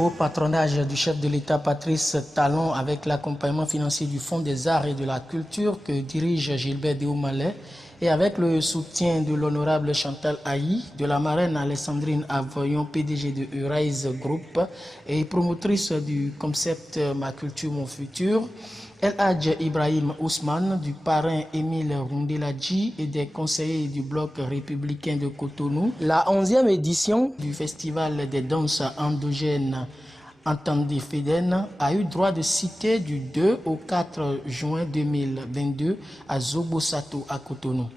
au patronage du chef de l'État Patrice Talon avec l'accompagnement financier du Fonds des Arts et de la Culture que dirige Gilbert Déoumalé et avec le soutien de l'honorable Chantal Aïe, de la marraine Alessandrine Avoyon, PDG de Euraise Group et promotrice du concept Ma Culture, Mon Futur, El Hadj Ibrahim Ousmane, du parrain Émile Roundeladji et des conseillers du bloc républicain de Cotonou. La 11e édition du Festival des danses endogènes Entendez Féden a eu droit de citer du 2 au 4 juin 2022 à Zobosato à Cotonou.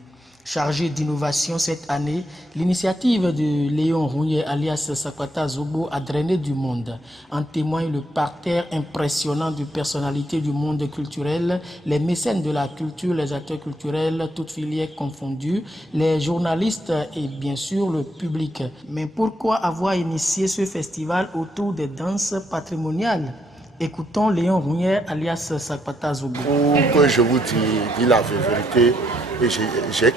Chargé d'innovation cette année, l'initiative de Léon Rouillet alias Sakwata Zobo a drainé du monde. En témoigne le parterre impressionnant de personnalités du monde culturel, les mécènes de la culture, les acteurs culturels, toutes filières confondues, les journalistes et bien sûr le public. Mais pourquoi avoir initié ce festival autour des danses patrimoniales? Écoutons Léon Rouillet alias Sakwata Zobo. Pour que je vous dis la vérité, j'ai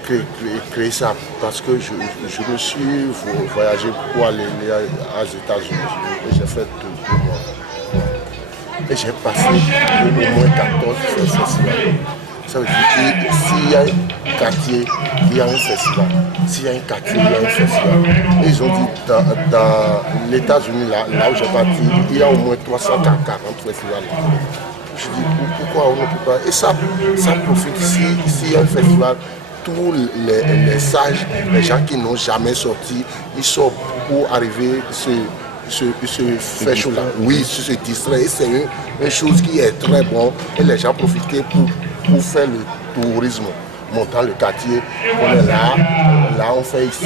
créé ça parce que je me suis voyagé pour aller aux États-Unis et j'ai fait tout le monde. Et j'ai passé au moins 14 festivals. Ça veut dire que s'il y a un quartier, il y a un festival. S'il y a un quartier, il y a un festival. Et ils ont dit dans les États-Unis, là où j'ai parti, il y a au moins 340 festivals. Je dis pourquoi on ne peut pas. Et ça profite s'il y a un festival, tous les sages, les gens qui n'ont jamais sorti, ils sortent pour arriver se faire chaud là. Oui, se distraire. Et c'est une chose qui est très bonne. Et les gens profitent pour faire le tourisme. Montant le quartier, on est là on fait ici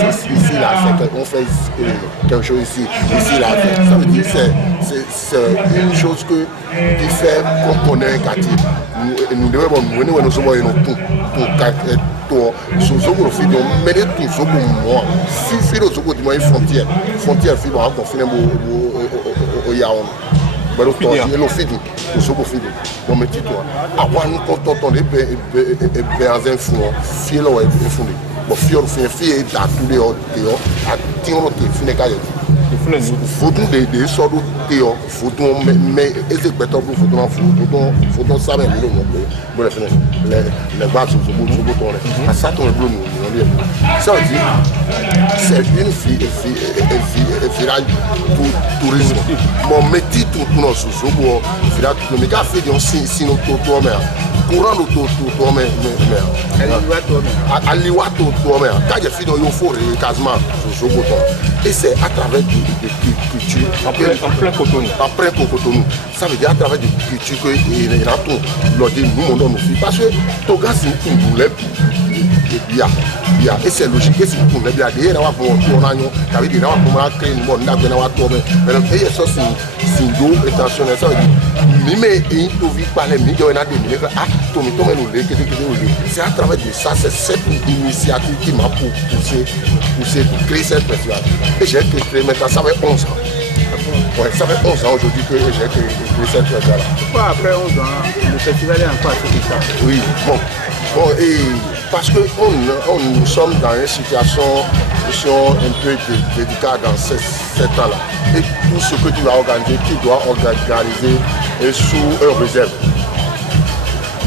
là, on fait quelque chose ici là. Ça veut dire que c'est une chose qui fait qu'on connaît un quartier. Nous devons nous sommes une frontière bon mais dis-toi, avant nous contentons les béazins fous, fier là est fondé. Bon fier à tous les autres à tirer fini quand photo de sortes de photo mais exactement pour photo ça même bon les bases sont beaucoup à ça ton bleu ça veut dire c'est une village tourisme bon metti tout nos sous bon village mais qu'a fait donc si nous tout mais courant de tout mais aliwato tout mais quand j'ai fait donc il faut quasiment sous et c'est à travers des cultures en plein Cotonou. Ça veut dire à travers des cultures que les ratons l'ont dit nous nous parce que Toga c'est une boulette et c'est logique que c'est pour les biens derrière on a ça veut dire on va créer une bonne date on va tomber mais et ça c'est d'eau intentionnel ça veut dire mais il faut vivre par les millions a des milliers ah tomber nous c'est à travers de ça c'est cette initiative qui m'a poussé pour créer cette festival et j'ai créé maintenant ça fait 11 ans. Ouais, ça fait 11 ans aujourd'hui que j'ai créé cette festival. Pourquoi après 11 ans le festival est encore assez ça? Oui, bon et parce que nous sommes dans une situation un peu délicate dans ce temps-là. Et tout ce que tu vas organiser, tu dois organiser sous un réserve.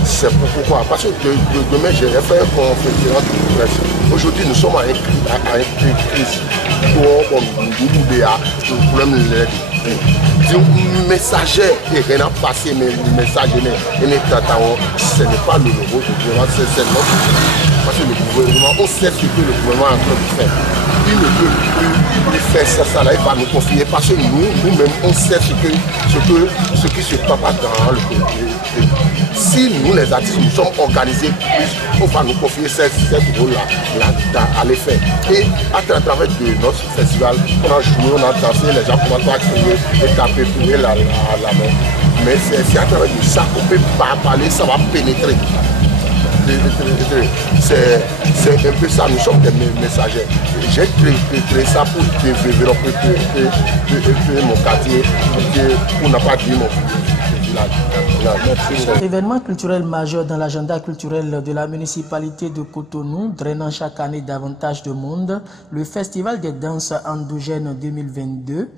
C'est pourquoi. Parce que demain, j'ai fait un conférence de presse. Aujourd'hui, nous sommes à une crise. Le problème de messager et rien à passer, mais le message ce n'est pas le nouveau gouvernement, c'est notre. Parce que le gouvernement, on sait ce que le gouvernement est en train de faire. Il ne peut plus faire ça, là, il va nous confier parce que nous-mêmes, on sait ce qui se passe dans le pays. Si nous, les artistes, nous sommes organisés plus, on va nous confier cette rôle-là à les faire. Et à travers de notre festival, on a joué, on a dansé, les gens commencent à crier et taper pour la main. Mais c'est à travers de ça qu'on peut pas parler, ça va pénétrer. C'est un peu ça, nous sommes des messagers. J'ai créé ça pour développer mon quartier, pour n'a pas dit mon village. Événement culturel majeur dans l'agenda culturel de la municipalité de Cotonou, drainant chaque année davantage de monde, le Festival des danses endogènes 2022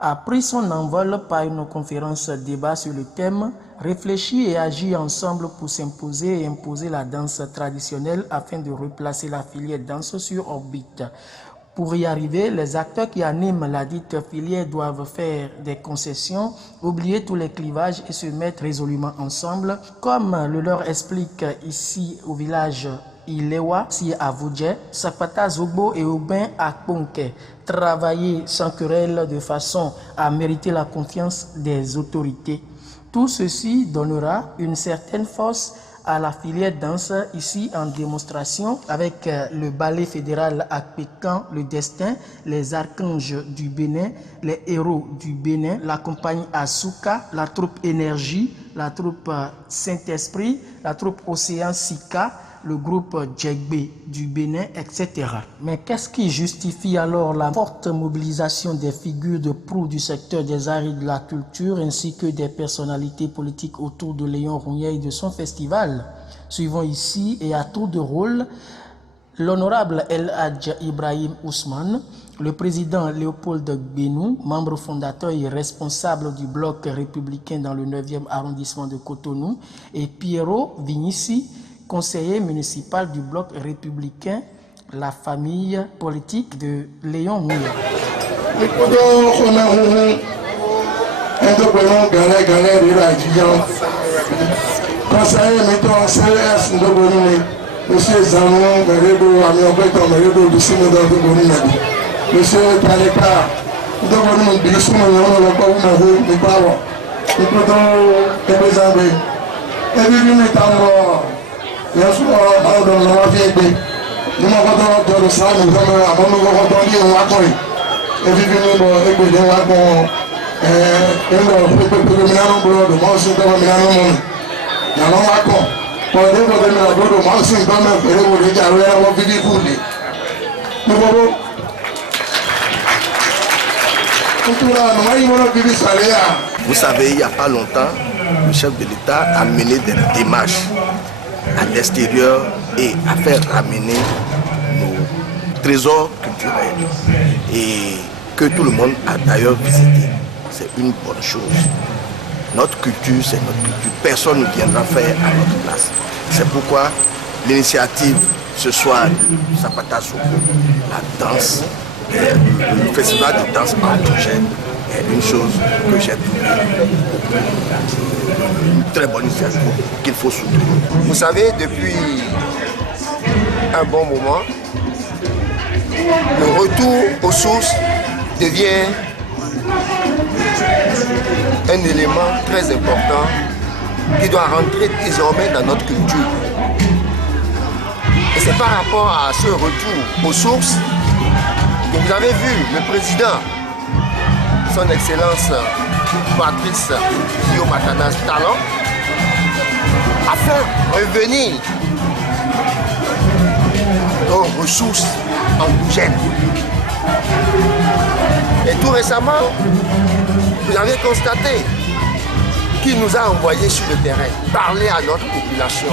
a pris son envol par une conférence débat sur le thème « Réfléchir et agir ensemble pour s'imposer et imposer la danse traditionnelle afin de replacer la filière danse sur orbite ». Pour y arriver, les acteurs qui animent la dite filière doivent faire des concessions, oublier tous les clivages et se mettre résolument ensemble, comme le leur explique ici au village Ilewa, si à Voudje, Sapata Zogbo et Aubin à Ponke. Travailler sans querelle de façon à mériter la confiance des autorités. Tout ceci donnera une certaine force à la filière danse ici en démonstration avec le ballet fédéral à Pékin, le destin, les archanges du Bénin, les héros du Bénin, la compagnie Asuka, la troupe Énergie, la troupe Saint-Esprit, la troupe Océan Sika, le groupe Djegbe du Bénin, etc. Mais qu'est-ce qui justifie alors la forte mobilisation des figures de proue du secteur des arts et de la culture ainsi que des personnalités politiques autour de Léon Rougnet et de son festival? Suivons ici et à tour de rôle l'honorable El Hadj Ibrahim Ousmane, le président Léopold Benou, membre fondateur et responsable du bloc républicain dans le 9e arrondissement de Cotonou, et Pierrot Vignici, conseiller municipal du bloc républicain, la famille politique de Léon Rougnet. Monsieur Zanon, Meredo, Amiobeto, Meredo, Lucimo, Monsieur Taleka, Dogonou, Bissimo, Nono, Nipawa, Nipoto, Ebezambe, Ebi Mitambo, Yasu, Aldo, Navaviebe, Numagodo, Dorosano, Abono, Wakoi, Ebi Mimo, Ebi, Wako, Endo, Milano, Bro, Mosu, Milano, Yalon Wako. Pour les gens qui ont été mal sont quand même les gens qui ont été vivus. Vous savez, il n'y a pas longtemps, le chef de l'État a mené des démarches à l'extérieur et a fait ramener nos trésors culturels et que tout le monde a d'ailleurs visité. C'est une bonne chose. Notre culture, c'est notre culture. Personne ne viendra faire à notre place. C'est pourquoi l'initiative ce soir de Sapata Zogbo, la danse, le festival de danse endogène est une chose que j'ai trouvée une très bonne initiative qu'il faut soutenir. Vous savez, depuis un bon moment, le retour aux sources devient un élément très important qui doit rentrer désormais dans notre culture. Et c'est par rapport à ce retour aux sources que vous avez vu le président, son Excellence Patrice Guillaume Athanase Talon, a fait revenir nos ressources endogènes. Et tout récemment, vous avez constaté qu'il nous a envoyés sur le terrain, parler à notre population.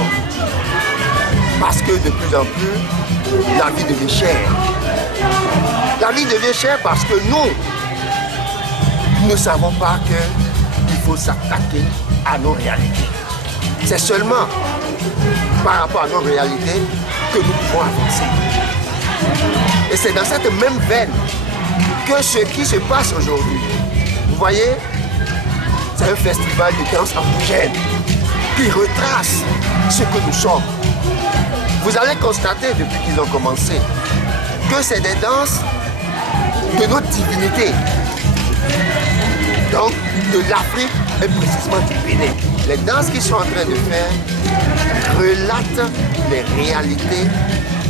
Parce que de plus en plus, la vie devient chère. La vie devient chère parce que nous ne savons pas qu'il faut s'attaquer à nos réalités. C'est seulement par rapport à nos réalités que nous pouvons avancer. Et c'est dans cette même veine que ce qui se passe aujourd'hui. Vous voyez, c'est un festival de danse endogène qui retrace ce que nous sommes. Vous allez constater depuis qu'ils ont commencé que c'est des danses de notre divinité. Donc de l'Afrique et précisément du Bénin. Les danses qu'ils sont en train de faire relatent les réalités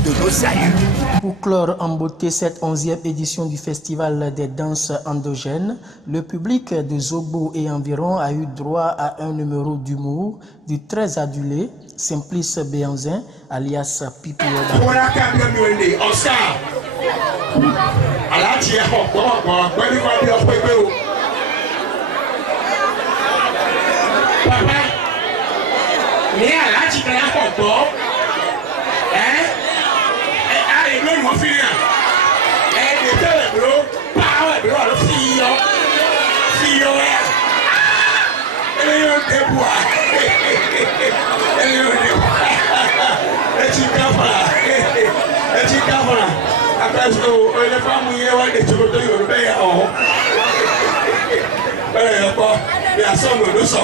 de nos aïeux. Pour clore en beauté cette 11e édition du Festival des danses endogènes, le public de Zogbo et environ a eu droit à un numéro d'humour du très adulé Simplice Béanzin, alias Pipi Oda. Eboa. Eti kafara. Akaso ele famu ye wa de chokoto Yoruba ya o. Ko ya so no do so.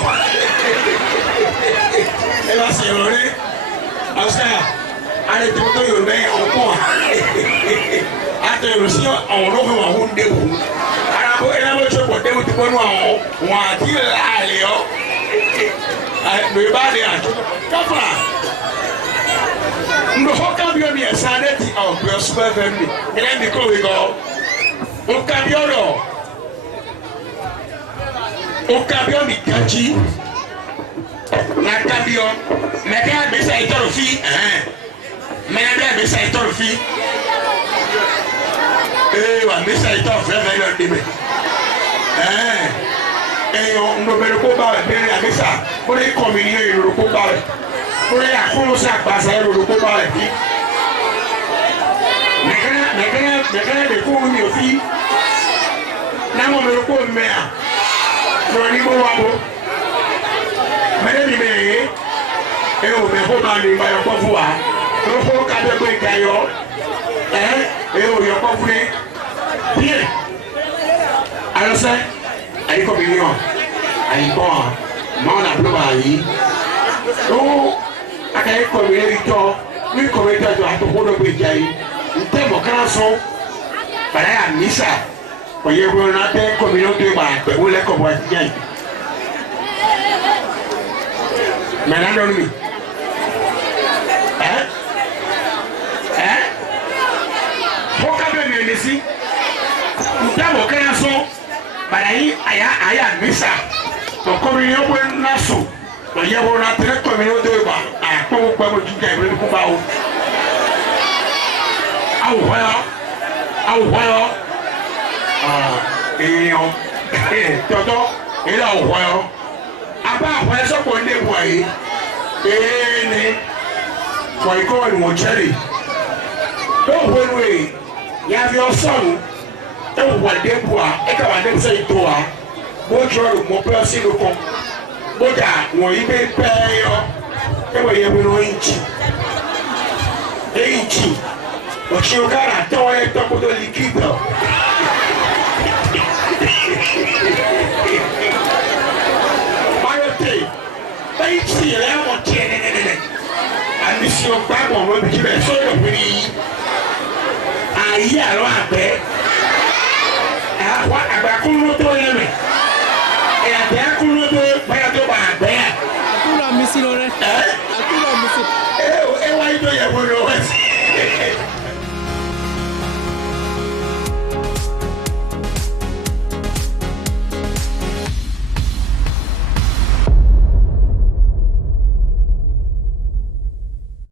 Ela se ore. Asa ale chokoto Yoruba ya o ko. Ate Rusio on ro wa hunde wu. Arabo ela mo chokoto de ti bonu awon won ati ale yo. Me ba de a kafara. Ndo hoka bio ni esaneti o bio super family ele ndi ko we go o ka bio mi kaji na ka bio me ka be sa itoro fi me na be sa itoro fi wa be sa itoro fe me lo de me o ndo be ko ba be ni abisa ko le ko mi ni ro ko ba Ore akolo sa pasa ero lo ko ba e fi. Mekana de ko ni o fi. Na mo me ko me a. Mo ni mo wa bo. Mere ni me e o me ko ba ni ba yo ko fu wa. Ro ko ka de ko ka yo. E o yo ko fu ni. Bien. Alors ça, ai ko bi ni o. Ai ko ma na blo ba yi. Oh akaye komere to mi komere to ato hodo pe jai nte mo kan so para ya misa oye wo na te komere to ba pe wo le ko bo jai mena do mi hoka be mi ni si nte mo kan so para yi aya misa to komere wo na so oye wo na te komere to ba ko ko mo juja ibre ko ba o awo toto ila o aba ho so ko nde bo yi ni ko iko ni mo cheri do ho we ya bi o sonu e wo de bo a e ka wa de so ito a bo joro mo pe si lo ko bo ja wo yi be pe yo ewe ye bino inchi o chiogara to e topo do liquido mayote inchi le mo tiene ani si o pa mo mo bi be so do piri ayi aro abe wa abakuno to ye me e abakuno to ba to ba abe Kula misi lore.